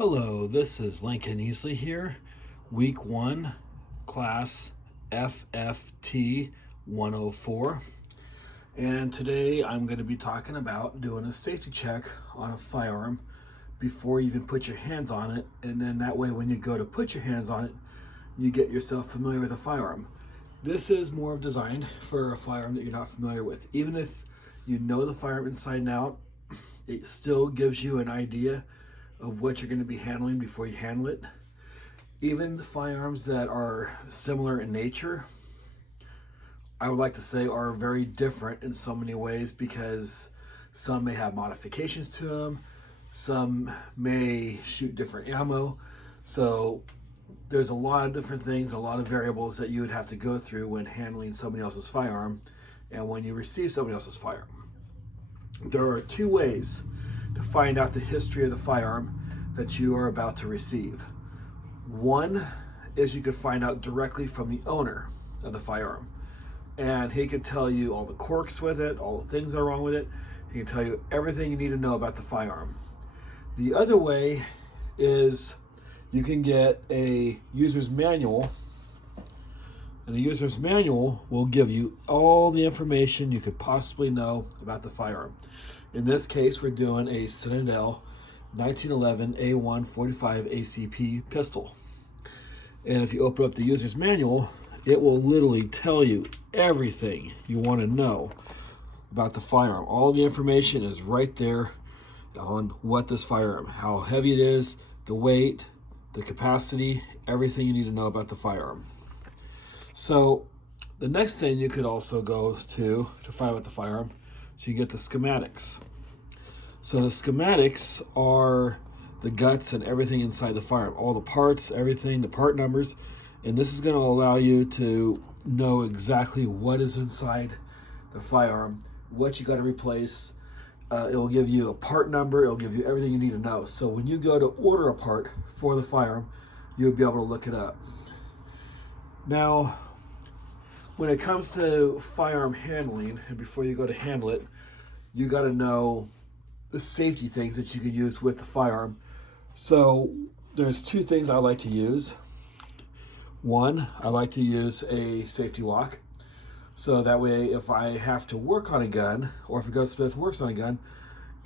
Hello, this is Lincoln Easley here, Week 1, Class FFT 104. And today I'm going to be talking about doing a safety check on a firearm before you even put your hands on it. And then that way, when you go to put your hands on it, you get yourself familiar with the firearm. This is more of designed for a firearm that you're not familiar with. Even if you know the firearm inside and out, it still gives you an idea of what you're going to be handling before you handle it. Even the firearms that are similar in nature, I would like to say, are very different in so many ways because some may have modifications to them, some may shoot different ammo. So there's a lot of different things, a lot of variables that you would have to go through when handling somebody else's firearm and when you receive somebody else's firearm. There are two ways to find out the history of the firearm that you are about to receive. One is you could find out directly from the owner of the firearm, and he can tell you all the quirks with it, all the things that are wrong with it. He can tell you everything you need to know about the firearm. The other way is you can get a user's manual, and the user's manual will give you all the information you could possibly know about the firearm. In this case, we're doing a Citadel 1911 A1 45 ACP pistol. And if you open up the user's manual, it will literally tell you everything you want to know about the firearm. All the information is right there on what this firearm, how heavy it is, the weight, the capacity, everything you need to know about the firearm. So the next thing you could also go to find out about the firearm, so you get the schematics. So the schematics are the guts and everything inside the firearm, all the parts, everything, the part numbers, and this is going to allow you to know exactly what is inside the firearm, what you got to replace. It'll give you a part number, it'll give you everything you need to know. So when you go to order a part for the firearm, you'll be able to look it up. Now, when it comes to firearm handling, and before you go to handle it, you got to know the safety things that you can use with the firearm. So there's two things I like to use. One, I like to use a safety lock. So that way, if I have to work on a gun, or if a gunsmith works on a gun,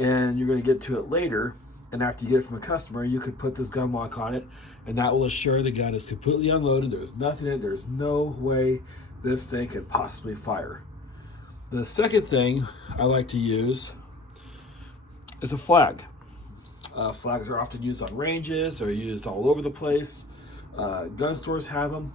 and you're going to get to it later, and after you get it from a customer, you could put this gun lock on it, and that will assure the gun is completely unloaded. There's nothing in it. There's no way this thing could possibly fire. The second thing I like to use is a flag. Flags are often used on ranges. They're used all over the place. Gun stores have them,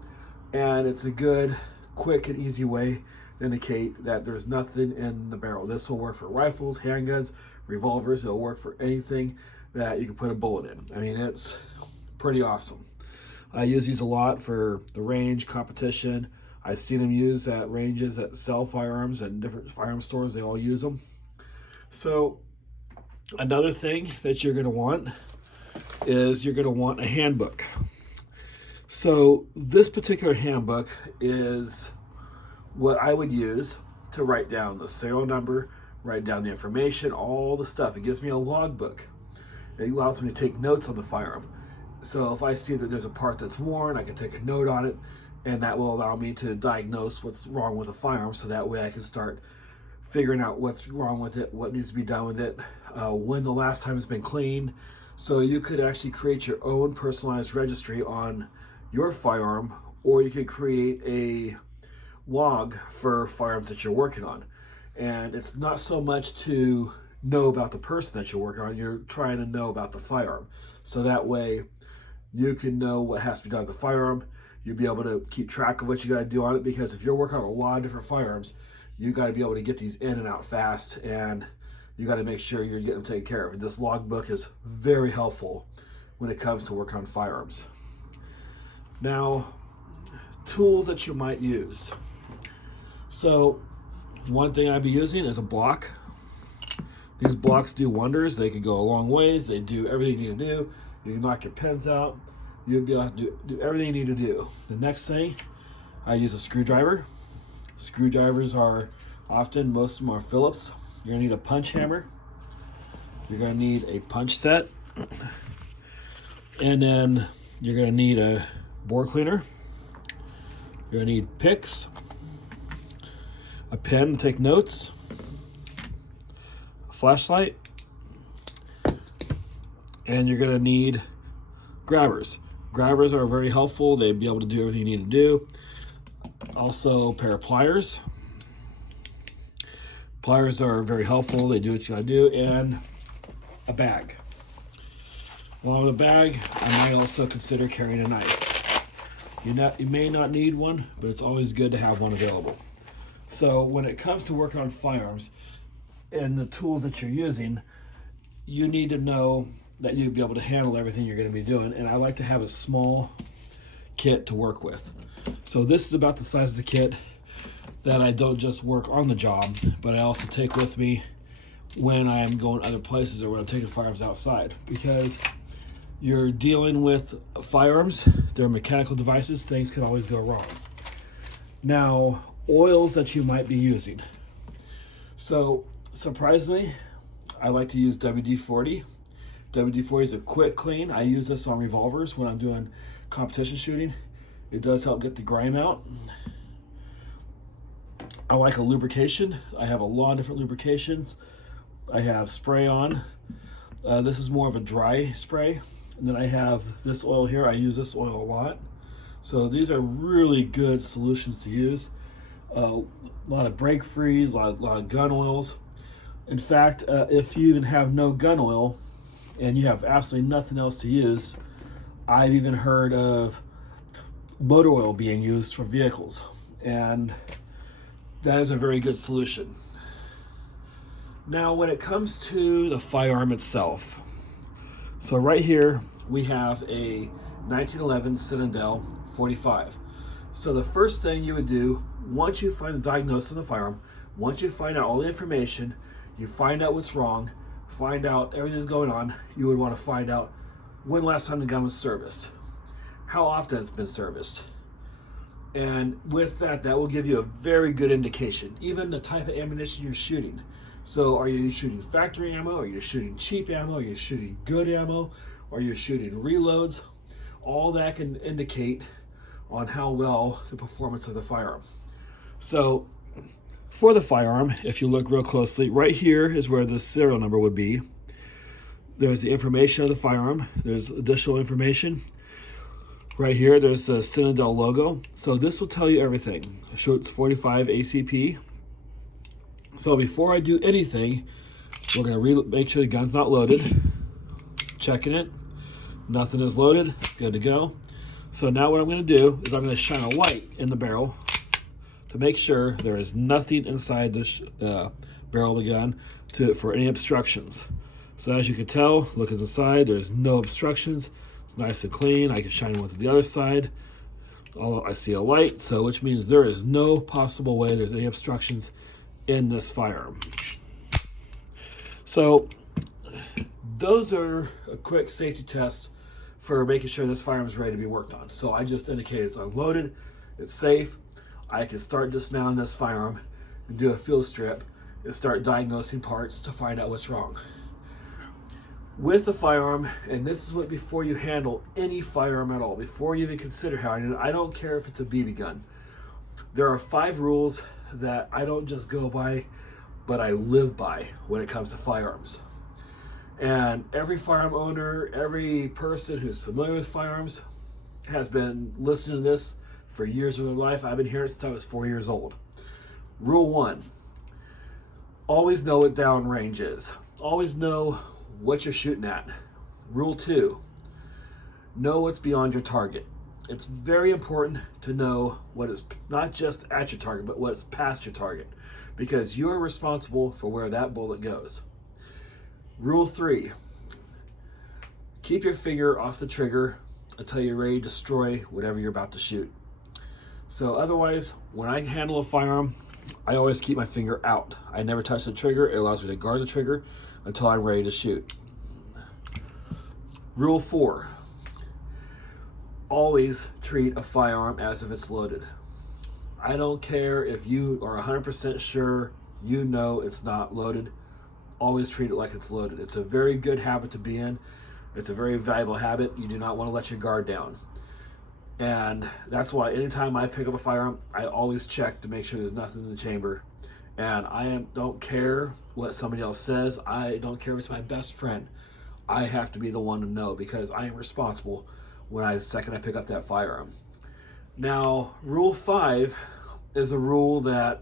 and it's a good, quick, and easy way to indicate that there's nothing in the barrel. This will work for rifles, handguns, revolvers. It'll work for anything that you can put a bullet in. I mean, it's pretty awesome. I use these a lot for the range competition. I've seen them used at ranges that sell firearms and different firearm stores. They all use them. So another thing that you're going to want is you're going to want a handbook. So this particular handbook is what I would use to write down the serial number, write down the information, all the stuff. It gives me a logbook. It allows me to take notes on the firearm. So if I see that there's a part that's worn, I can take a note on it, and that will allow me to diagnose what's wrong with the firearm, so that way I can start figuring out what's wrong with it, what needs to be done with it, when the last time it's been cleaned. So you could actually create your own personalized registry on your firearm, or you could create a log for firearms that you're working on. And it's not so much to know about the person that you're working on, you're trying to know about the firearm. So that way you can know what has to be done with the firearm. You'll be able to keep track of what you got to do on it, because if you're working on a lot of different firearms, you got to be able to get these in and out fast, and you got to make sure you're getting them taken care of. This logbook is very helpful when it comes to working on firearms. Now, tools that you might use. So one thing I'd be using is a block. These blocks do wonders. They can go a long ways. They do everything you need to do. You can knock your pens out. You'll be able to do everything you need to do. The next thing, I use a screwdriver. Screwdrivers are often, most of them are Phillips. You're going to need a punch hammer. You're going to need a punch set. And then you're going to need a bore cleaner. You're going to need picks, a pen to take notes, a flashlight, and you're going to need grabbers. Grabbers are very helpful. They'd be able to do everything you need to do. Also, a pair of pliers. Pliers are very helpful. They do what you gotta do. And a bag. Along with a bag, I might also consider carrying a knife. You may not need one, but it's always good to have one available. So when it comes to working on firearms and the tools that you're using, you need to know that you'll be able to handle everything you're going to be doing. And I like to have a small kit to work with. So this is about the size of the kit that I don't just work on the job, but I also take with me when I'm going other places or when I'm taking firearms outside. Because you're dealing with firearms, they're mechanical devices, things can always go wrong. Now, oils that you might be using. So surprisingly, I like to use WD-40. WD-40 is a quick clean. I use this on revolvers when I'm doing competition shooting. It does help get the grime out. I like a lubrication. I have a lot of different lubrications. I have spray on. This is more of a dry spray. And then I have this oil here. I use this oil a lot. So these are really good solutions to use. A lot of brake frees, a lot of gun oils. In fact, if you even have no gun oil, and you have absolutely nothing else to use, I've even heard of motor oil being used for vehicles, and that is a very good solution. Now, when it comes to the firearm itself, so right here we have a 1911 Citadel 45. So the first thing you would do, once you find the diagnosis of the firearm, once you find out all the information, you find out what's wrong, find out everything that's going on, you would want to find out when last time the gun was serviced, how often it's been serviced. And with that, that will give you a very good indication, even the type of ammunition you're shooting. So are you shooting factory ammo? Are you shooting cheap ammo? Are you shooting good ammo? Are you shooting reloads? All that can indicate on how well the performance of the firearm. So for the firearm, if you look real closely, right here is where the serial number would be. There's the information of the firearm. There's additional information. Right here, there's the Citadel logo. So this will tell you everything. Shoots 45 ACP. So before I do anything, we're gonna make sure the gun's not loaded. Checking it. Nothing is loaded. It's good to go. So now what I'm gonna do is I'm gonna shine a light in the barrel to make sure there is nothing inside the barrel of the gun for any obstructions. So as you can tell, look at the side, there's no obstructions. It's nice and clean. I can shine it with the other side. I see a light, so which means there is no possible way there's any obstructions in this firearm. So those are a quick safety test for making sure this firearm is ready to be worked on. So I just indicated it's unloaded, it's safe. I can start dismounting this firearm and do a field strip and start diagnosing parts to find out what's wrong. With the firearm, and this is what before you handle any firearm at all, before you even consider handling it, I don't care if it's a BB gun. There are 5 rules that I don't just go by, but I live by when it comes to firearms. And every firearm owner, every person who's familiar with firearms has been listening to this for years of their life. I've been hearing it since I was 4 years old. Rule 1, always know what downrange is. Always know what you're shooting at. Rule 2, know what's beyond your target. It's very important to know what is not just at your target, but what's past your target, because you're responsible for where that bullet goes. Rule 3, keep your finger off the trigger until you're ready to destroy whatever you're about to shoot. So otherwise, when I handle a firearm, I always keep my finger out. I never touch the trigger. It allows me to guard the trigger until I'm ready to shoot. Rule 4, always treat a firearm as if it's loaded. I don't care if you are 100% sure you know it's not loaded. Always treat it like it's loaded. It's a very good habit to be in. It's a very valuable habit. You do not want to let your guard down. And that's why anytime I pick up a firearm, I always check to make sure there's nothing in the chamber. And don't care what somebody else says. I don't care if it's my best friend. I have to be the one to know because I am responsible second I pick up that firearm. Now, Rule 5 is a rule that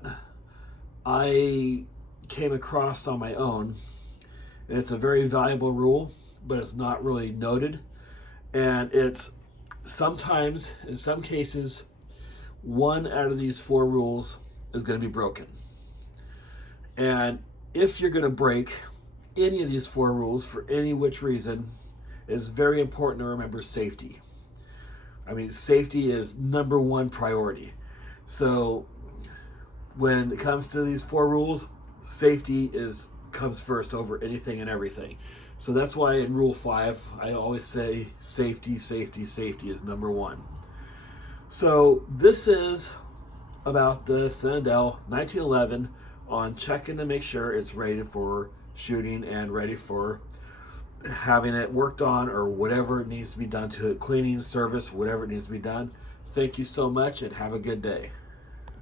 I came across on my own. It's a very valuable rule, but it's not really noted. And it's sometimes, in some cases, one out of these 4 rules is going to be broken. And if you're going to break any of these 4 rules for any which reason, it is very important to remember safety. I mean, safety is number 1 priority. So when it comes to these 4 rules, safety comes first over anything and everything. So that's why in Rule 5, I always say safety, safety, safety is number 1. So this is about the Citadel 1911 on checking to make sure it's ready for shooting and ready for having it worked on or whatever needs to be done to it, cleaning, service, whatever it needs to be done. Thank you so much and have a good day.